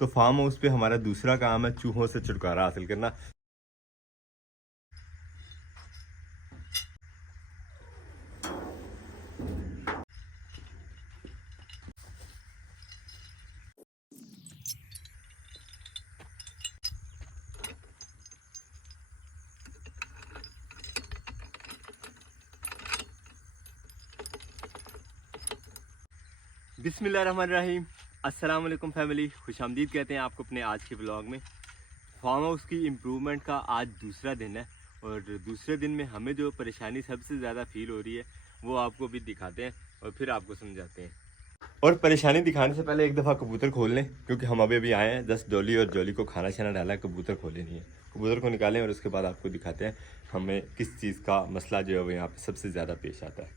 तो farm house पे हमारा दूसरा काम है चूहों से छुटकारा हासिल करना। बिस्मिल्लाहिर्रहमानिर्रहीम। अस्सलाम वालेकुम फैमिली, खुशामदीद कहते हैं आपको अपने आज के ब्लॉग में। फार्म हाउस की इम्प्रूवमेंट का आज दूसरा दिन है और दूसरे दिन में हमें जो परेशानी सबसे ज़्यादा फील हो रही है वो आपको भी दिखाते हैं और फिर आपको समझाते हैं। और परेशानी दिखाने से पहले एक दफ़ा कबूतर खोल लें, क्योंकि हम अभी आए हैं जस्ट डॉली और जॉली को खाना छाना डाला है, कबूतर खोले नहीं है। कबूतर को निकालें और उसके बाद आपको दिखाते हैं हमें किस चीज़ का मसला जो है वो यहाँ पे सबसे ज़्यादा पेश आता है।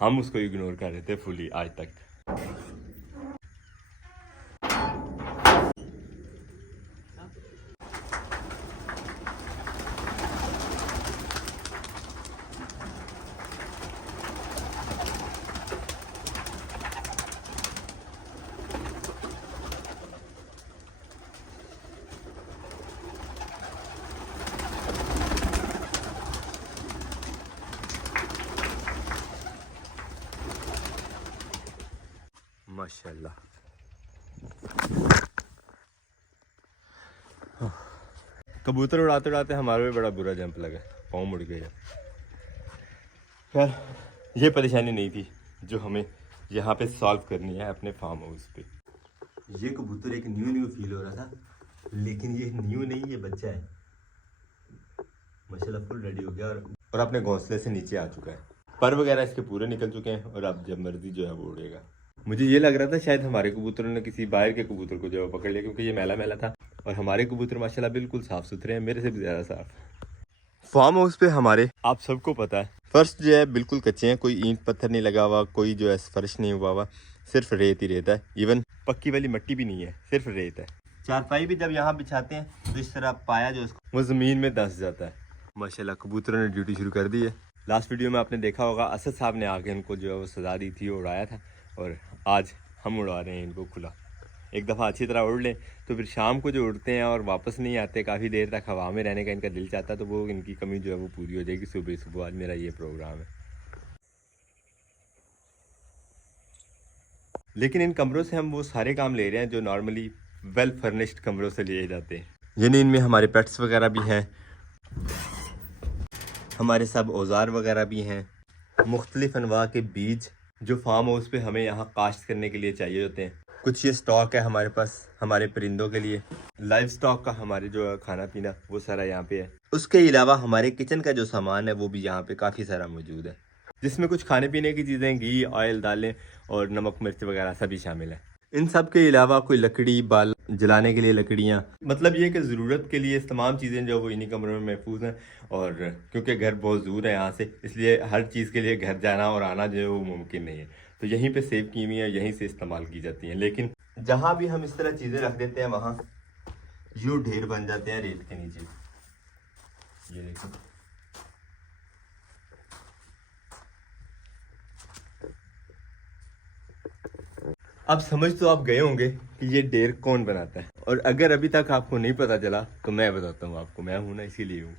हम उसको इग्नोर कर रहे थे फुली आज तक। माशाल्लाह कबूतर उड़ाते उड़ाते हमारे भी बड़ा बुरा जंप लगा, पाँव मुड़ गया। खैर ये परेशानी नहीं थी जो हमें यहाँ पे सॉल्व करनी है अपने फार्म हाउस पे। ये कबूतर एक न्यू फील हो रहा था, लेकिन ये न्यू नहीं, ये बच्चा है। माशाल्लाह फुल रेडी हो गया और अपने घोंसले से नीचे आ चुका है। पर वगैरह इसके पूरे निकल चुके हैं और अब जब मर्जी जो है वो उड़ेगा। मुझे ये लग रहा था शायद हमारे कबूतरों ने किसी बाहर के कबूतर को जो है पकड़ लिया, क्योंकि ये मैला मैला था और हमारे कबूतर माशाल्लाह बिल्कुल साफ सुथरे हैं, मेरे से भी ज़्यादा साफ। फार्म हाउस पे हमारे आप सबको पता है फर्श जो है बिल्कुल कच्चे हैं, कोई ईंट पत्थर नहीं लगा हुआ, कोई जो है फर्श नहीं हुआ हुआ, सिर्फ रेत ही रेत है। इवन पक्की वाली मिट्टी भी नहीं है, सिर्फ रेत है। चारपाई भी जब यहाँ बिछाते हैं तो इस तरह पाया जो उसको वो ज़मीन में धंस जाता है। माशाल्लाह कबूतरों ने ड्यूटी शुरू कर दी है। लास्ट वीडियो में आपने देखा होगा असद साहब ने आके इनको जो है वो सजा दी थी, उड़ाया था, और आज हम उड़ा रहे हैं इनको खुला। एक दफ़ा अच्छी तरह उड़ लें तो फिर शाम को जो उड़ते हैं और वापस नहीं आते, काफ़ी देर तक हवा में रहने का इनका दिल चाहता है, तो वो इनकी कमी जो है वो पूरी हो जाएगी सुबह सुबह। आज मेरा ये प्रोग्राम है। लेकिन इन कमरों से हम वो सारे काम ले रहे हैं जो नॉर्मली वेल फर्निश्ड कमरों से लिए जाते हैं, यानी इनमें हमारे पेट्स वगैरह भी हैं, हमारे सब औजार वगैरह भी हैं, मुख्तलिफ अनवा के बीज जो फार्म हाउस पे हमें यहाँ काश्त करने के लिए चाहिए होते हैं। कुछ ये स्टॉक है हमारे पास हमारे परिंदों के लिए, लाइव स्टॉक का हमारे जो है खाना पीना वो सारा यहाँ पे है। उसके अलावा हमारे किचन का जो सामान है वो भी यहाँ पे काफ़ी सारा मौजूद है, जिसमें कुछ खाने पीने की चीज़ें, घी, ऑयल, दालें और नमक मिर्च वगैरह सभी शामिल है। इन सब के अलावा कोई लकड़ी, बाल जलाने के लिए लकड़ियाँ, मतलब ये कि ज़रूरत के लिए तमाम चीज़ें जो वो इन्हीं कमरों में महफूज हैं। और क्योंकि घर बहुत दूर है यहाँ से, इसलिए हर चीज़ के लिए घर जाना और आना जो है वो मुमकिन नहीं है, तो यहीं पे सेव की हुई है, यहीं से इस्तेमाल की जाती हैं। लेकिन जहाँ भी हम इस तरह चीज़ें रख देते हैं वहाँ यूँ ढेर बन जाते हैं रेत के नीचे। ये देखो, अब समझ तो आप गए होंगे कि ये ढेर कौन बनाता है, और अगर अभी तक आपको नहीं पता चला तो मैं बताता हूँ आपको, मैं हूँ ना इसीलिए हूँ।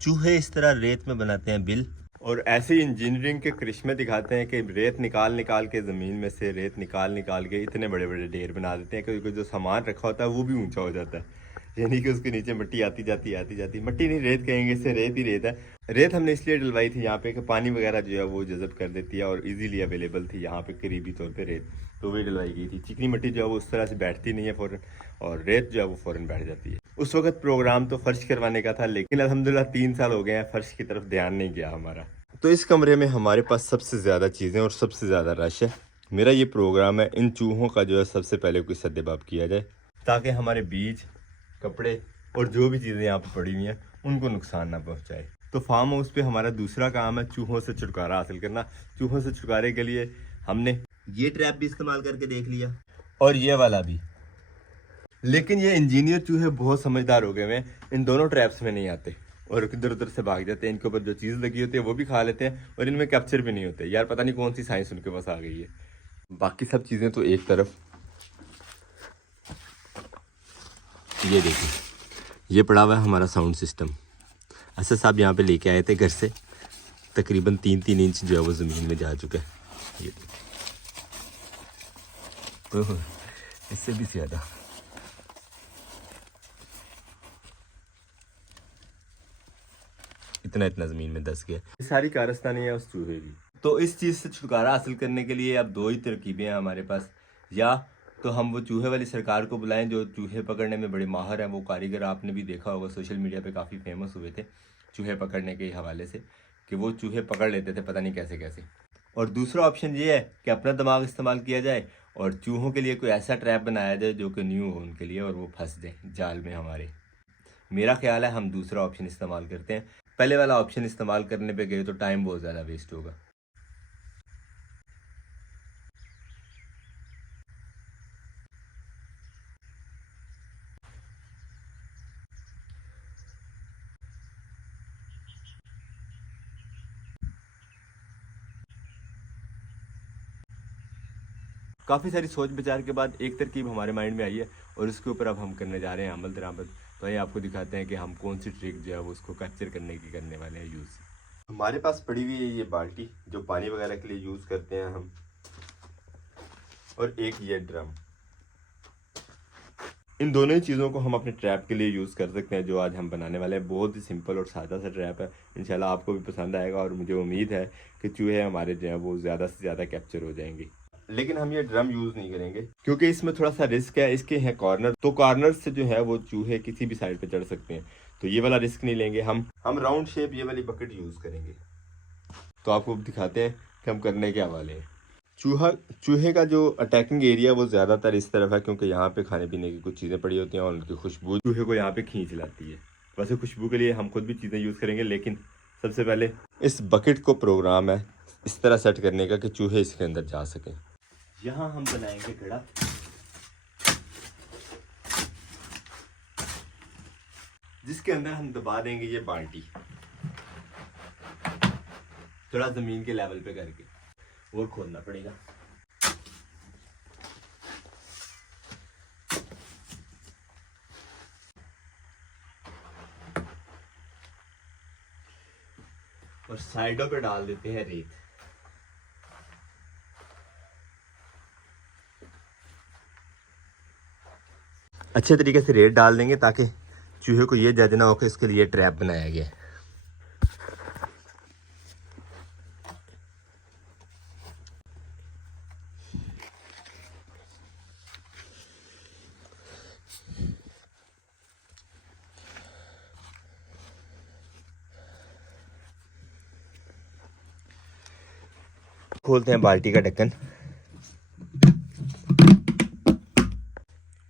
चूहे इस तरह रेत में बनाते हैं बिल, और ऐसे इंजीनियरिंग के करिश्मे दिखाते हैं कि रेत निकाल निकाल के, ज़मीन में से रेत निकाल निकाल के इतने बड़े बड़े ढेर बना देते हैं कि जो सामान रखा होता है वो भी ऊंचा हो जाता है, यानी कि उसके नीचे मिट्टी आती जाती, मिट्टी नहीं रेत कहेंगे इसे, रेत ही रेत है। रेत हमने इसलिए डलवाई थी यहाँ पे कि पानी वगैरह जो है वो जज़ब कर देती है और इजीली अवेलेबल थी यहाँ पे करीबी तौर पे रेत, तो वही डलवाई गई थी। चिकनी मिट्टी जो है वो उस तरह से बैठती नहीं है फ़ौरन, और रेत जो है वो फ़ौरन बैठ जाती है। उस वक्त प्रोग्राम तो फर्श करवाने का था, लेकिन अल्हम्दुलिल्लाह 3 साल हो गए हैं, फर्श की तरफ ध्यान नहीं गया हमारा। तो इस कमरे में हमारे पास सबसे ज़्यादा चीज़ें और सबसे ज़्यादा रश है। मेरा ये प्रोग्राम है इन चूहों का जो है सबसे पहले कोई सद्देबाब किया जाए, ताकि हमारे बीज, कपड़े और जो भी चीज़ें यहाँ पर पड़ी हुई हैं उनको नुकसान ना पहुँचाए। तो फार्म हाउस पे हमारा दूसरा काम है चूहों से छुटकारा हासिल करना। चूहों से छुटकारे के लिए हमने ये ट्रैप भी इस्तेमाल करके देख लिया और ये वाला भी, लेकिन ये इंजीनियर चूहे बहुत समझदार हो गए हैं, इन दोनों ट्रैप्स में नहीं आते और इधर उधर से भाग जाते हैं। इनके ऊपर जो चीज़ लगी होती है वो भी खा लेते हैं और इनमें कैप्चर भी नहीं होते। यार पता नहीं कौन सी साइंस उनके पास आ गई है। बाकी सब चीज़ें तो एक तरफ, ये देखिए, ये पड़ा हुआ है हमारा साउंड सिस्टम। असद साहब यहाँ पे लेके आए थे घर से, तकरीबन 3-3 इंच जो है वो ज़मीन में जा चुका है। ये ओह, इससे भी ज़्यादा। इतना ज़मीन में धंस गया। ये सारी कारस्तानी है उस चूहे की। तो इस चीज़ से छुटकारा हासिल करने के लिए अब 2 ही तरकीबें हैं हमारे पास। या तो हम वो चूहे वाली सरकार को बुलाएं जो चूहे पकड़ने में बड़े माहिर हैं। वो कारीगर आपने भी देखा होगा, सोशल मीडिया पे काफ़ी फेमस हुए थे चूहे पकड़ने के हवाले से, कि वो चूहे पकड़ लेते थे पता नहीं कैसे कैसे। और दूसरा ऑप्शन ये है कि अपना दिमाग इस्तेमाल किया जाए और चूहों के लिए कोई ऐसा ट्रैप बनाया जाए जो कि न्यू हो उनके लिए, और वो फंस जाए जाल में हमारे। मेरा ख्याल है हम दूसरा ऑप्शन इस्तेमाल करते हैं। पहले वाला ऑप्शन इस्तेमाल करने पे गए तो टाइम बहुत ज़्यादा वेस्ट होगा। काफ़ी सारी सोच विचार के बाद एक तरकीब हमारे माइंड में आई है और उसके ऊपर अब हम करने जा रहे हैं अमल दरामद। तो ये आपको दिखाते हैं कि हम कौन सी ट्रिक जो है वो उसको कैप्चर करने की करने वाले हैं यूज़। हमारे पास पड़ी हुई है ये बाल्टी जो पानी वगैरह के लिए यूज़ करते हैं हम, और एक ये ड्रम। इन दोनों ही चीज़ों को हम अपने ट्रैप के लिए यूज़ कर सकते हैं जो आज हम बनाने वाले हैं। बहुत ही सिंपल और सादा सा ट्रैप है। इंशाल्लाह आपको भी पसंद आएगा और मुझे उम्मीद है कि चूहे हमारे जो हैं वो ज़्यादा से ज़्यादा कैप्चर हो जाएंगे। लेकिन हम ये ड्रम यूज़ नहीं करेंगे क्योंकि इसमें थोड़ा सा रिस्क है। इसके हैं कॉर्नर, तो कॉर्नर से जो है वो चूहे किसी भी साइड पे चढ़ सकते हैं, तो ये वाला रिस्क नहीं लेंगे। हम राउंड शेप ये वाली बकेट यूज़ करेंगे। तो आपको दिखाते हैं कि हम करने के वाले हैं। चूहे का जो अटैकिंग एरिया वो ज़्यादातर इस तरफ है क्योंकि यहाँ पे खाने पीने की कुछ चीज़ें पड़ी होती हैं और उनकी खुशबू चूहे को यहाँ पे खींच लाती है। वैसे खुशबू के लिए हम खुद भी चीज़ें यूज़ करेंगे, लेकिन सबसे पहले इस बकेट को प्रोग्राम है इस तरह सेट करने का कि चूहे इसके अंदर जा सकें। यहाँ हम बनाएंगे घड़ा, जिसके अंदर हम दबा देंगे ये बाल्टी थोड़ा ज़मीन के लेवल पे करके, और खोदना पड़ेगा। और साइडों पे डाल देते हैं रेत। अच्छे तरीके से रेत डाल देंगे ताकि चूहे को ये जज ना हो कि इसके लिए ट्रैप बनाया गया है। खोलते हैं बाल्टी का ढक्कन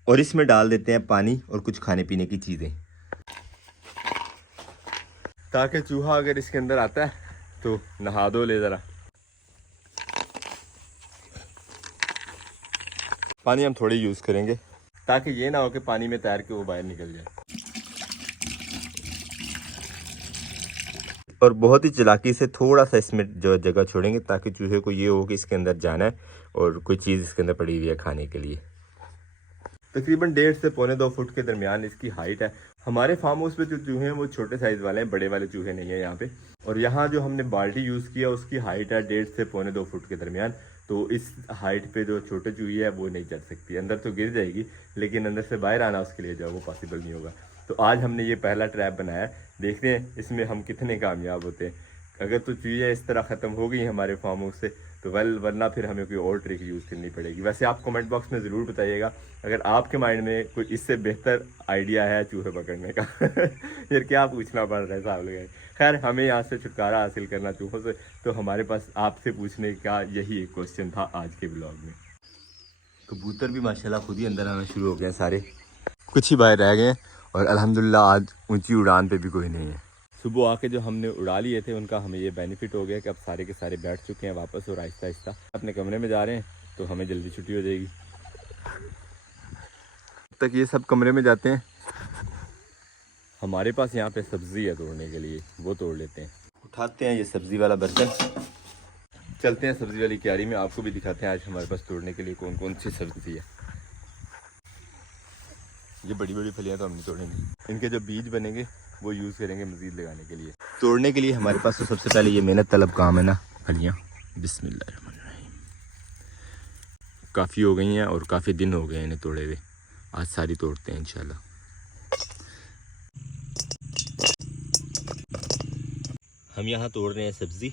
और इसमें डाल देते हैं पानी और कुछ खाने पीने की चीज़ें, ताकि चूहा अगर इसके अंदर आता है तो नहा दो ले ज़रा। पानी हम थोड़ी यूज़ करेंगे ताकि ये ना हो कि पानी में तैर के वो बाहर निकल जाए। और बहुत ही चालाकी से थोड़ा सा इसमें जो जगह छोड़ेंगे ताकि चूहे को ये हो कि इसके अंदर जाना है और कोई चीज़ इसके अंदर पड़ी हुई है खाने के लिए। तकरीबन 1.5 से 2.25 फुट के दरमियान इसकी हाइट है। हमारे फार्म हाउस पे जो चूहे हैं वो छोटे साइज़ वाले हैं, बड़े वाले चूहे नहीं है यहाँ पे। और यहाँ जो हमने बाल्टी यूज़ किया उसकी हाइट है 1.5 से 2.25 फुट के दरमियान। तो इस हाइट पे जो छोटे चूही है वो नहीं चढ़ सकती, अंदर तो गिर जाएगी लेकिन अंदर से बाहर आना उसके लिए जो है वो पॉसिबल नहीं होगा। तो आज हमने ये पहला ट्रैप बनाया, देखते हैं इसमें हम कितने कामयाब होते हैं। अगर तो चूहियाँ इस तरह ख़त्म हो गई हमारे फार्म हाउस से तो वरना फिर हमें कोई और ट्रिक यूज़ करनी पड़ेगी। वैसे आप कमेंट बॉक्स में ज़रूर बताइएगा अगर आपके माइंड में कोई इससे बेहतर आइडिया है चूहे पकड़ने का। यार क्या पूछना पड़ रहा है साहब लोग। खैर हमें यहाँ से छुटकारा हासिल करना चूहों से, तो हमारे पास आपसे पूछने का यही एक क्वेश्चन था आज के ब्लॉग में। कबूतर भी माशाल्लाह खुद ही अंदर आना शुरू हो गए हैं, सारे कुछ ही बाहर रह गए हैं और अल्हम्दुलिल्लाह आज ऊंची उड़ान पे भी कोई नहीं है। सुबह आके जो हमने उड़ा लिए थे उनका हमें ये बेनिफिट हो गया कि अब सारे के सारे बैठ चुके हैं वापस और आहिस्ता आहिस्ता अपने कमरे में जा रहे हैं, तो हमें जल्दी छुट्टी हो जाएगी। तक ये सब कमरे में जाते हैं, हमारे पास यहाँ पे सब्ज़ी है तोड़ने के लिए, वो तोड़ लेते हैं। उठाते हैं ये सब्ज़ी वाला बर्तन, चलते हैं सब्ज़ी वाली क्यारी में, आपको भी दिखाते हैं आज हमारे पास तोड़ने के लिए कौन कौन सी सब्ज़ी है। ये बड़ी बड़ी फलियाँ तो हम नहीं तोड़ेंगे, इनके जो बीज बनेंगे वो यूज़ करेंगे मज़ीद लगाने के लिए। तोड़ने के लिए हमारे पास तो सबसे पहले ये मेहनत तलब काम है ना, फलियाँ। बिस्मिल्लाहिर्रहमानिर्रहीम। काफ़ी हो गई हैं और काफ़ी दिन हो गए हैं इन्हें तोड़े हुए। आज सारी तोड़ते हैं इंशाल्लाह। हम यहाँ तोड़ रहे हैं सब्ज़ी।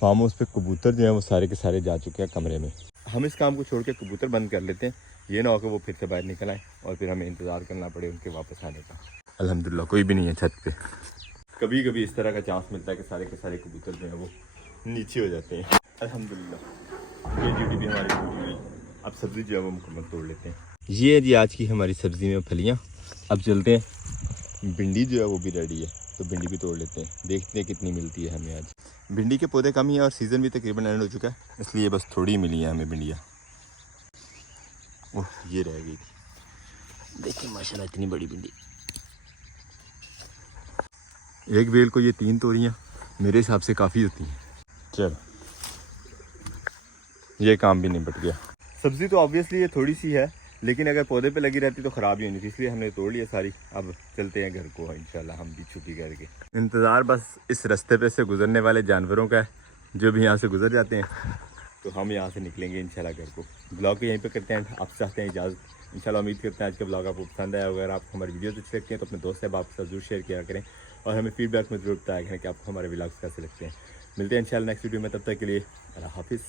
फार्म हाउस पे कबूतर जो हैं वो सारे के सारे जा चुके हैं कमरे में। हम इस काम को छोड़ के कबूतर बंद कर लेते हैं, ये ना हो कि वो फिर से बाहर निकल आए और फिर हमें इंतज़ार करना पड़े उनके वापस आने का। अल्हम्दुलिल्लाह कोई भी नहीं है छत पे। कभी कभी इस तरह का चांस मिलता है कि सारे के सारे कबूतर जो हैं वो नीचे हो जाते हैं। अल्हम्दुलिल्लाह ये ड्यूटी भी हमारी पूरी हुई। अब सब्ज़ी जो है वो मुकम्मल तोड़ लेते हैं। ये है जी आज की हमारी सब्ज़ी में फलियाँ। अब चलते हैं, भिंडी जो है वो भी रेडी है तो भिंडी भी तोड़ लेते हैं, देखते हैं कितनी मिलती है हमें आज। भिंडी के पौधे कम ही है और सीज़न भी तकरीबन एंड हो चुका है, इसलिए बस थोड़ी मिली है हमें भिंडियाँ। ओह ये रह गई, देखिए माशाल्लाह इतनी बड़ी भिंडी। एक बेल को ये 3 तोरियाँ मेरे हिसाब से काफ़ी होती हैं। चलो ये काम भी निपट गया। सब्ज़ी तो ऑब्वियसली ये थोड़ी सी है, लेकिन अगर पौधे पे लगी रहती तो ख़राब ही होनी थी, इसलिए हमने तोड़ लिया सारी। अब चलते हैं घर को इंशाल्लाह हम भी छुट्टी करके। इंतज़ार बस इस रास्ते पे से गुज़रने वाले जानवरों का है जो भी यहाँ से गुज़र जाते हैं, तो हम यहाँ से निकलेंगे इंशाल्लाह घर को। ब्लॉग को यहीं पे करते हैं, आप चाहते हैं इजाज़त। इंशाल्लाह उम्मीद करते हैं आज का ब्लॉग आपको पसंद आया। अगर आपको हमारी वीडियोस अच्छी लगती हैं तो अपने दोस्त से आप ज़रूर शेयर किया करें और हमें फीडबैक में ज़रूर बताया करें कि आपको हमारे व्लॉग्स कैसे लगते हैं। मिलते हैं इंशाल्लाह नेक्स्ट वीडियो में, तब तक के लिए अल्लाह हाफिज़।